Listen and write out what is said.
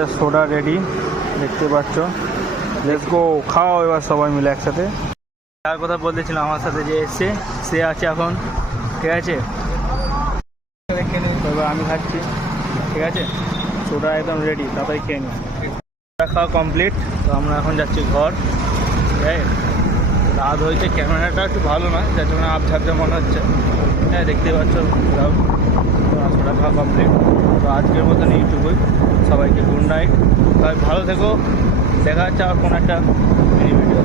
আমাদের soda ready, দেখতে পাচ্ছ। লেটস গো, খাও এবার সবাই মিলে একসাথে। তার কথা বলতেছিলাম, আমার সাথে যে এসছে সে আছে এখন, ঠিক আছে। দেখে নিই, এবার আমি খাচ্ছি, ঠিক আছে। সোডা একদম রেডি, তাড়াতাড়ি খেয়ে নিই। খাওয়া কমপ্লিট, তো আমরা এখন যাচ্ছি ঘর, ঠিক আছে। রাত হয়েছে, ক্যামেরাটা একটু ভালো না, যার জন্য আবঝাবঝা মনে হচ্ছে, হ্যাঁ দেখতে পাচ্ছ। সোডা খাওয়া কমপ্লিট, তো আজকের মতন এইটুকুই। সবাইকে গুড নাইট, সবাই ভালো থেকো, দেখা যাচ্ছে আর কোনো একটা ভিডিও।